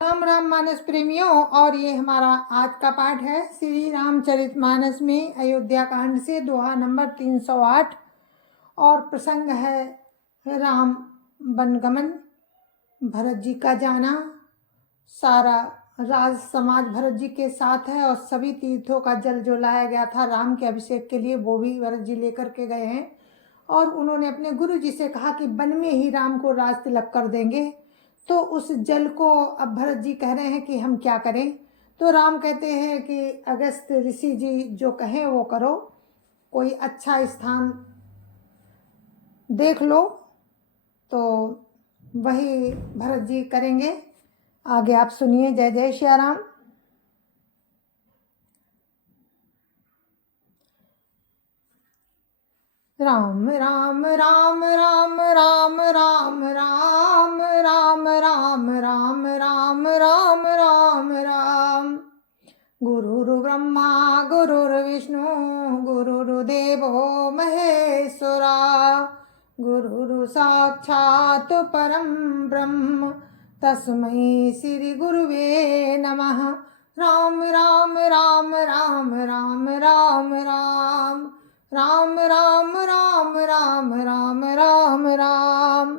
राम राम मानस प्रेमियों, और ये हमारा आज का पाठ है श्री रामचरितमानस में अयोध्या कांड से दोहा नंबर 308। और प्रसंग है राम वनगमन, भरत जी का जाना। सारा राज समाज भरत जी के साथ है और सभी तीर्थों का जल जो लाया गया था राम के अभिषेक के लिए वो भी भरत जी लेकर के गए हैं। और उन्होंने अपने गुरु जी से कहा कि वन में ही राम को राज तिलक कर देंगे। तो उस जल को अब भरत जी कह रहे हैं कि हम क्या करें। तो राम कहते हैं कि अगस्त ऋषि जी जो कहें वो करो, कोई अच्छा स्थान देख लो। तो वही भरत जी करेंगे। आगे आप सुनिए। जय जय श्री राम। राम राम राम राम राम राम राम राम राम राम राम राम राम राम। गुरुर्ब्रह्मा गुरुर्विष्णु गुरुर्देवो महेश्वरा, गुरुर् साक्षात् परं ब्रह्म तस्मै श्री गुरुवे नमः। राम राम राम राम राम राम राम राम राम राम राम राम राम राम।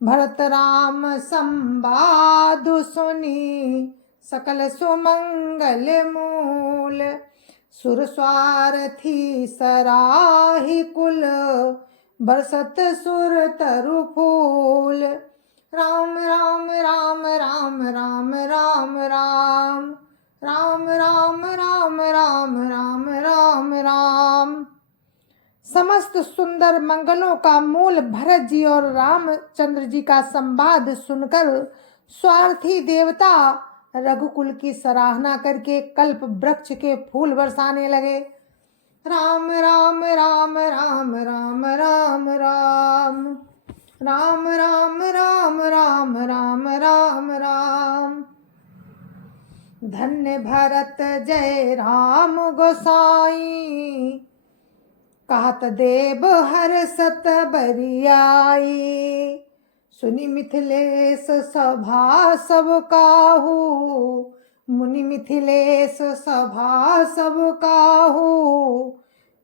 भरत राम संवादु सुनी सकल सुमंगल मूल, सुर स्वार्थी सराही कुल बरसत सुर तरु फूल। राम राम राम राम राम राम राम राम राम राम राम राम राम राम। समस्त सुंदर मंगलों का मूल भरत जी और रामचंद्र जी का संवाद सुनकर स्वार्थी देवता रघुकुल की सराहना करके कल्प वृक्ष के फूल बरसाने लगे। राम राम राम राम राम राम राम राम राम राम राम राम राम राम। धन्य भरत जय राम गोसाई, कहत देव हर सत बरियाई। सुनि मिथिलेश सभा सब काहू, मुनि मिथिलेश सभा सब काहू।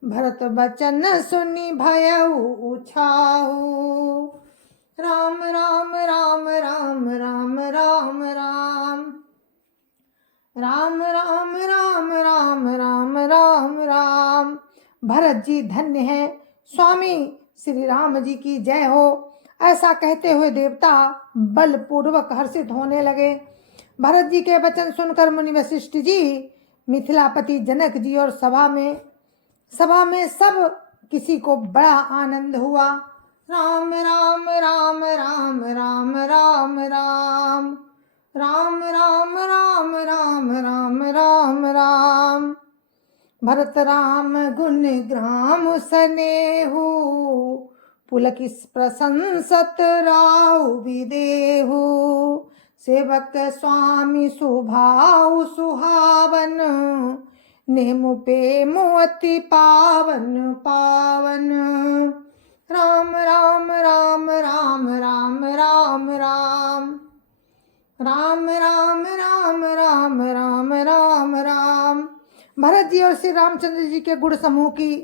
भरत बचन सुनि भयउ उछाहू। राम राम राम राम राम राम राम राम राम राम राम राम राम राम। भरत जी धन्य है, स्वामी श्री राम जी की जय हो। ऐसा कहते हुए देवता बलपूर्वक हर्षित होने लगे। भरत जी के वचन सुनकर मुनि वशिष्ठ जी, मिथिलापति जनक जी और सभा में सब किसी को बड़ा आनंद हुआ। राम राम राम राम राम राम राम राम राम राम राम राम राम राम। भरत राम गुण ग्राम सनेहु, पुलकिस प्रशंसत राउ विदेहु। सेवक स्वामी सुभाउ सुहावन, नेमु पेमु अति पावन पावन। राम राम राम राम राम राम राम राम राम राम राम राम राम राम। भरत जी और श्री रामचंद्र जी के गुण समूह की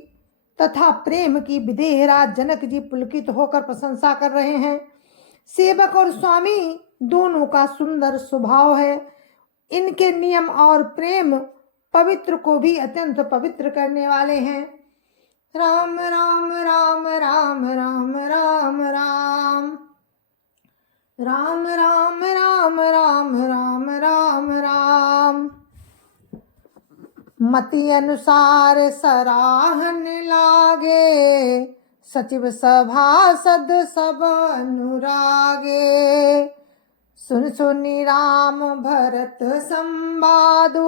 तथा प्रेम की विदेह राज जनक जी पुलकित होकर प्रशंसा कर रहे हैं। सेवक और स्वामी दोनों का सुंदर स्वभाव है। इनके नियम और प्रेम पवित्र को भी अत्यंत पवित्र करने वाले हैं। राम राम राम राम राम राम राम राम राम राम राम राम राम राम। मति अनुसार सराहन लागे, सचिव सभासद सब अनुरागे। सुन सुनि राम भरत संवादु,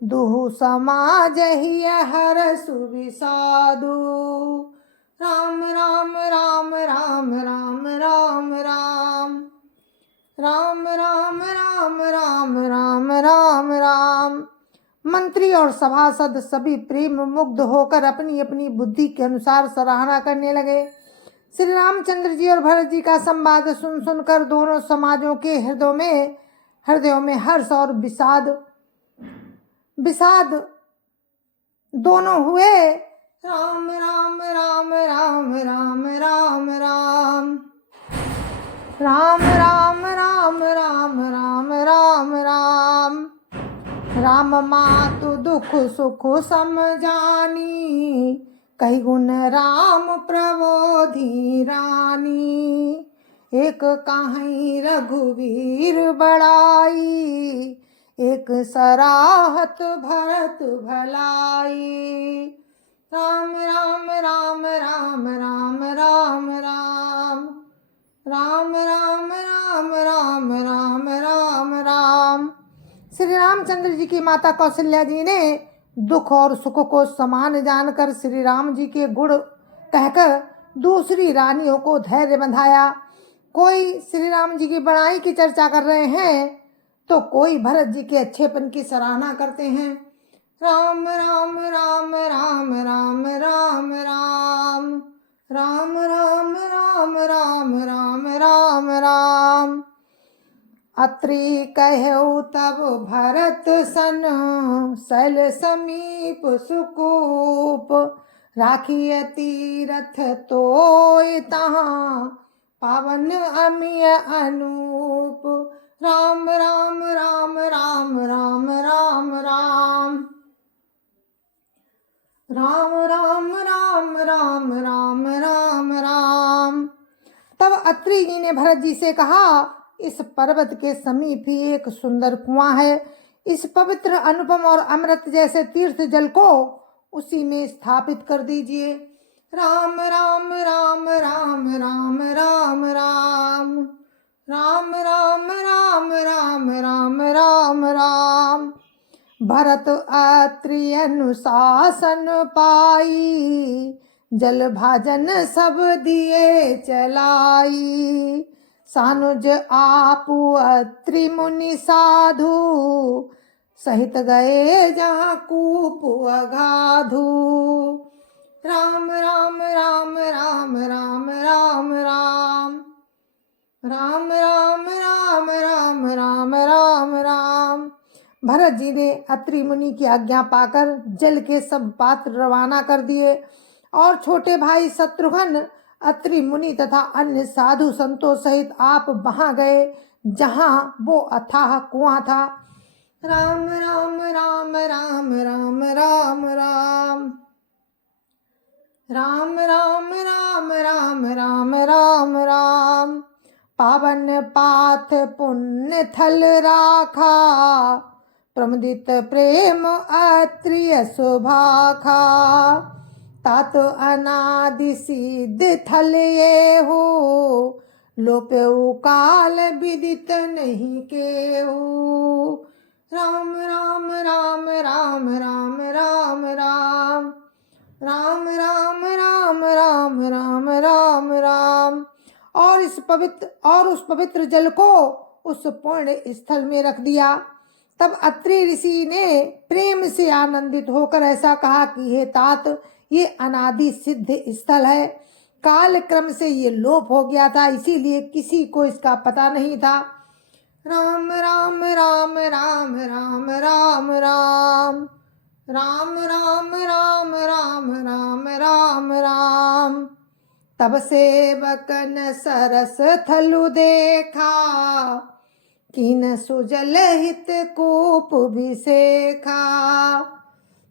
दुहु समाज ही हर सुविसादु। राम राम राम राम राम राम राम राम राम राम राम राम राम राम। मंत्री और सभासद सभी प्रेम मुग्ध होकर अपनी अपनी बुद्धि के अनुसार सराहना करने लगे। श्री रामचंद्र जी और भरत जी का संवाद सुन सुनकर दोनों समाजों के हृदयों में हृदयों में हर्ष और विषाद विषाद दोनों हुए। राम राम राम राम राम राम राम राम राम राम राम राम राम राम राम मातु दुख सुख समझानी, कही गुण राम प्रबोधि रानी। एक कहीं रघुवीर बड़ाई, एक सराहत भरत भलाई। राम राम राम राम राम राम राम राम राम राम राम राम राम राम। श्री रामचंद्र जी की माता कौशल्या जी ने दुख और सुख को समान जानकर श्री राम जी के गुण कहकर दूसरी रानियों को धैर्य बंधाया। कोई श्री राम जी की बड़ाई की चर्चा कर रहे हैं तो कोई भरत जी के अच्छेपन की सराहना करते हैं। राम राम राम राम राम राम राम राम राम राम राम राम राम राम। अत्रि कहु तब भरत सन, सल समीप सुकूप। राखिय तीरथ तोय तहाँ, पावन अमिय अनूप। राम राम राम राम राम राम राम राम राम राम राम राम राम राम। तब अत्रि जी ने भरत जी से कहा, इस पर्वत के समीप ही एक सुंदर कुआं है। इस पवित्र अनुपम और अमृत जैसे तीर्थ जल को उसी में स्थापित कर दीजिए। राम राम राम राम राम राम राम राम राम राम राम राम राम राम। भरत अत्रि अनुशासन पाई, जल भाजन सब दिए चलाई। सानुज आपु अत्रि मुनि साधु, सहित गए जहाँ कूप अगाधु। राम राम राम राम राम राम राम राम राम राम राम राम राम राम। भरत जी ने अत्रि मुनि की आज्ञा पाकर जल के सब पात्र रवाना कर दिए और छोटे भाई शत्रुघ्न अत्रि मुनि तथा अन्य साधु संतों सहित आप वहां गए जहां वो अथाह कुआं था। राम राम राम राम राम राम राम राम राम राम राम राम राम राम। पावन पाथ पुण्य थल राखा, प्रमुदित प्रेम अत्रि सुभाखा। तात अनादि सिद्ध थल ये हो, लोपेउ काल विदित नहीं केहू। राम राम राम राम राम राम राम राम राम राम राम राम राम राम। और उस पवित्र जल को उस पुण्य स्थल में रख दिया। तब अत्रि ऋषि ने प्रेम से आनंदित होकर ऐसा कहा कि हे तात, ये अनादि सिद्ध स्थल है। काल क्रम से ये लोप हो गया था, इसीलिए किसी को इसका पता नहीं था। राम राम राम राम राम राम राम राम राम राम राम राम राम राम। तब सेवकन सरस थलु देखा, कीन सुजल हित कूप विसेखा।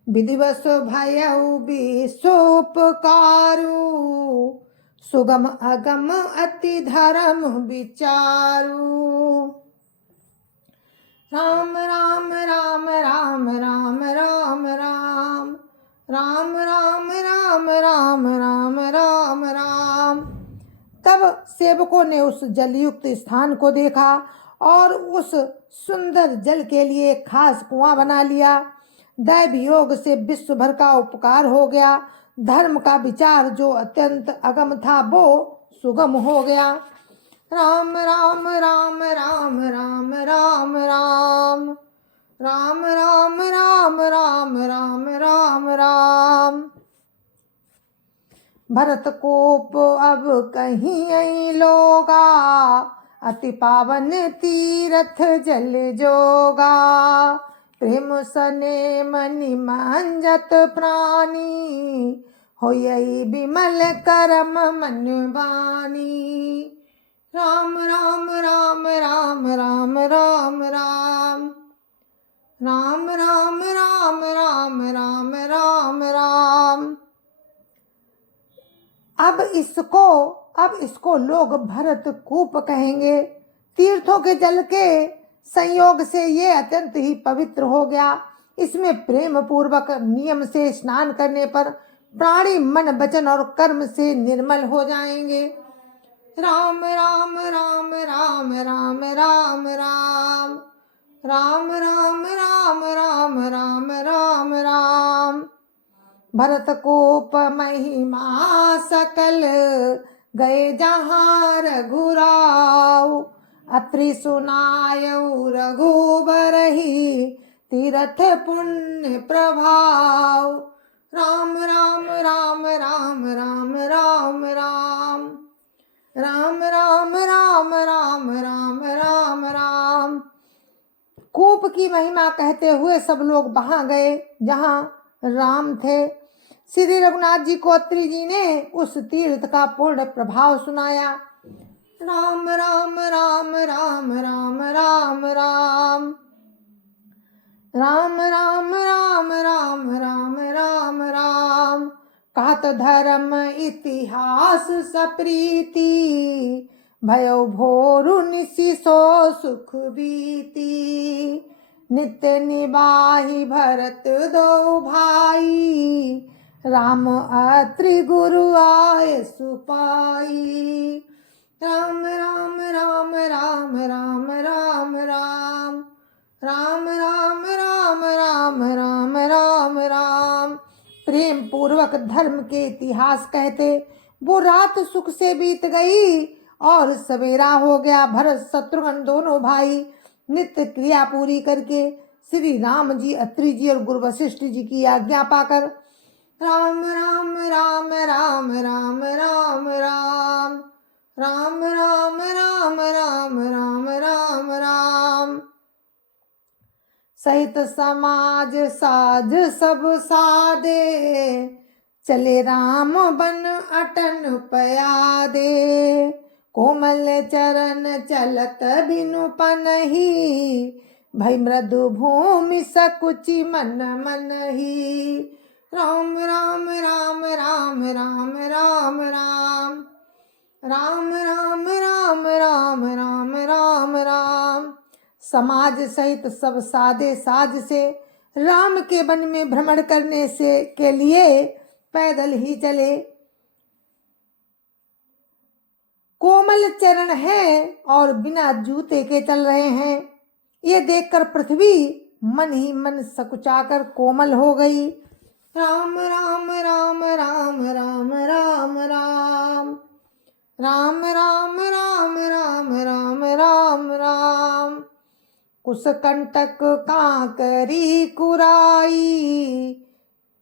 विधिवश भयउ विश्वोपकारु, सुगम अगम अति धर्म विचारु। राम राम राम राम राम राम राम राम राम राम राम राम राम राम। तब सेवकों ने उस जलयुक्त स्थान को देखा और उस सुंदर जल के लिए खास कुआं बना लिया। दैव योग से विश्व भर का उपकार हो गया। धर्म का विचार जो अत्यंत अगम था वो सुगम हो गया। राम राम राम राम राम राम राम राम राम राम राम राम राम राम। भरत कोप अब कहीं लोगा, अति पावन तीरथ जल जोगा। प्रेम सने मनि मंजत प्राणी, होयई बिमल करम मन बानी। राम राम राम राम राम राम राम राम राम राम राम राम राम राम। अब इसको लोग भरत कूप कहेंगे। तीर्थों के जल के संयोग से ये अत्यंत ही पवित्र हो गया। इसमें प्रेम पूर्वक नियम से स्नान करने पर प्राणी मन वचन और कर्म से निर्मल हो जाएंगे। राम राम राम राम राम राम राम राम राम राम राम राम राम राम। भरत कोप महिमा सकल, गए जहाँ रघुराव। अत्रि सुनायऊ रघुबर ही, तीरथ पुण्य प्रभाव। राम राम राम राम राम राम राम राम राम राम राम राम राम राम। कूप की महिमा कहते हुए सब लोग वहां गए जहां राम थे। श्री रघुनाथ जी को अत्रि जी ने उस तीर्थ का पूर्ण प्रभाव सुनाया। राम राम राम राम राम राम राम राम राम राम राम राम राम राम। कहत धर्म इतिहास सप्रीति, भयो भोरु निशि सो सुख बीती। नित्य निबाहि भरत दो भाई, राम अत्रि गुरु आए सुपाई। राम राम राम राम राम राम राम राम राम राम राम राम राम राम। प्रेम पूर्वक धर्म के इतिहास कहते वो रात सुख से बीत गई और सवेरा हो गया। भरत शत्रुघ्न दोनों भाई नित्य क्रिया पूरी करके श्री राम जी, अत्रि जी और गुरु वशिष्ठ जी की आज्ञा पाकर राम राम राम राम राम राम राम राम राम राम राम राम राम राम। सहित समाज साज सब सादे, चले राम बन अटन पयादे। कोमल चरण चलत बिनु पनहि, भई मृदु भूमि सकुचि मन मनहि। राम राम राम राम राम राम राम राम राम राम राम राम राम राम। समाज सहित सब सादे साज से राम के वन में भ्रमण करने से के लिए पैदल ही चले। कोमल चरण है और बिना जूते के चल रहे हैं। ये देखकर पृथ्वी मन ही मन सकुचाकर कोमल हो गई। राम राम राम राम राम राम राम राम राम राम राम राम राम राम। कुश कंटक कांकरी कुराई,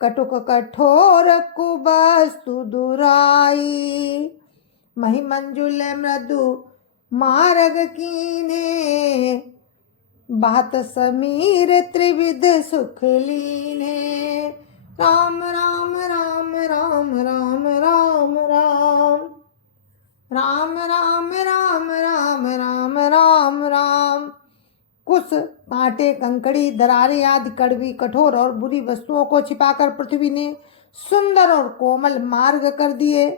कटुक कठोर कुबस्तु दुराई। मही मंजुल मृदु मार्ग कीने, बात समीर त्रिविध सुख लीने। राम राम राम राम राम राम राम राम राम राम राम राम राम राम। कुछ कांटे कंकड़ी दरारे आदि कड़वी कठोर और बुरी वस्तुओं को छिपाकर पृथ्वी ने सुंदर और कोमल मार्ग कर दिए।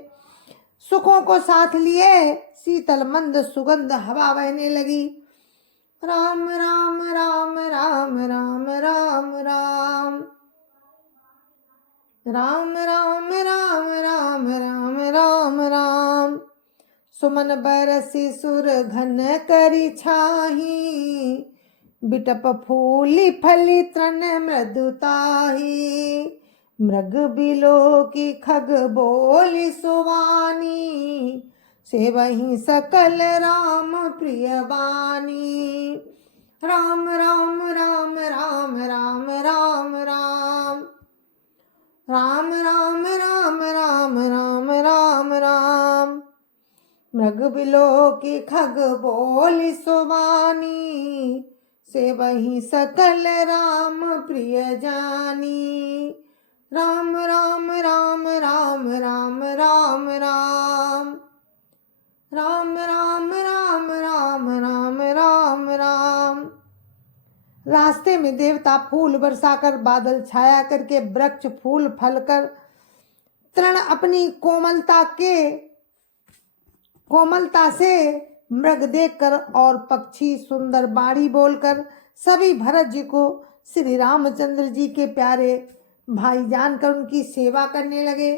सुखों को साथ लिए शीतल मंद सुगंध हवा बहने लगी। राम राम राम राम राम राम राम राम राम राम राम राम राम राम। सुमन बरसी सुर घन करी छाही, बिटप फूली फली तृण मृदुताही। मृग बिलो की खग बोली सुवानी, सेवही सकल राम प्रिय बानी। राम राम राम राम राम राम राम राम राम राम राम राम राम राम। मृग बिलो की खग बोली सुबानी, से वही सकल राम प्रिय जानी। राम राम राम राम राम राम राम राम राम राम राम राम राम राम। रास्ते में देवता फूल बरसाकर, बादल छाया करके, वृक्ष फूल फल कर, तृण अपनी कोमलता से, मृग देखकर और पक्षी सुंदर बाणी बोलकर सभी भरत जी को श्री रामचंद्र जी के प्यारे भाई जानकर उनकी सेवा करने लगे।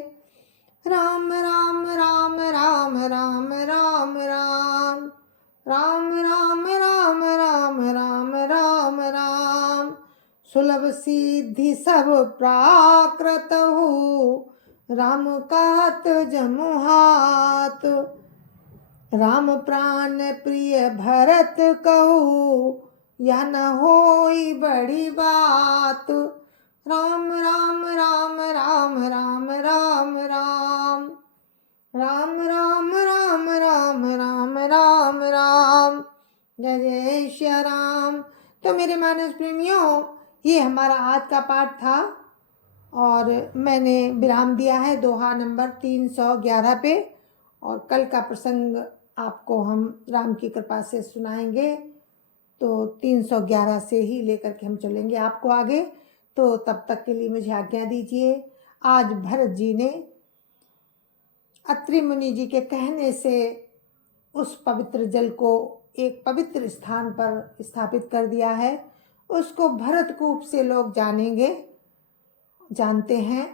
राम राम राम राम राम राम राम राम राम राम राम राम राम राम। सुलभ सिद्धि सब प्राकृत हो, राम कात जमुहात। राम प्राण प्रिय भरत कहू, यह न होई बड़ी बात। राम राम राम राम राम राम राम राम राम राम राम राम राम राम। जय जय श्री राम। तो मेरे मानस प्रेमियों, ये हमारा आज का पाठ था और मैंने विराम दिया है दोहा नंबर 311 पे, और कल का प्रसंग आपको हम राम की कृपा से सुनाएंगे। तो 311 से ही लेकर के हम चलेंगे आपको आगे। तो तब तक के लिए मुझे आज्ञा दीजिए। आज भरत जी ने अत्रि मुनि जी के कहने से उस पवित्र जल को एक पवित्र स्थान पर स्थापित कर दिया है। उसको भरतकूप से लोग जानते हैं,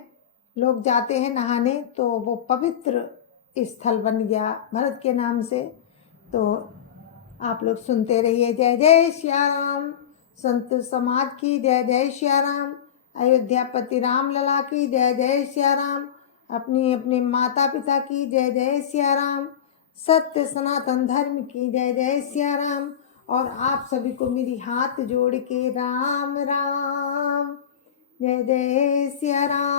लोग जाते हैं नहाने, तो वो पवित्र स्थल बन गया भरत के नाम से। तो आप लोग सुनते रहिए। जय जय श्या राम। संत समाज की जय जय श्या राम। अयोध्यापति राम लला की जय जय श्या राम। अपनी अपनी माता पिता की जय जय श्या राम। सत्य सनातन धर्म की जय जय श्या राम। और आप सभी को मेरी हाथ जोड़ के राम राम, जय जय श्या राम।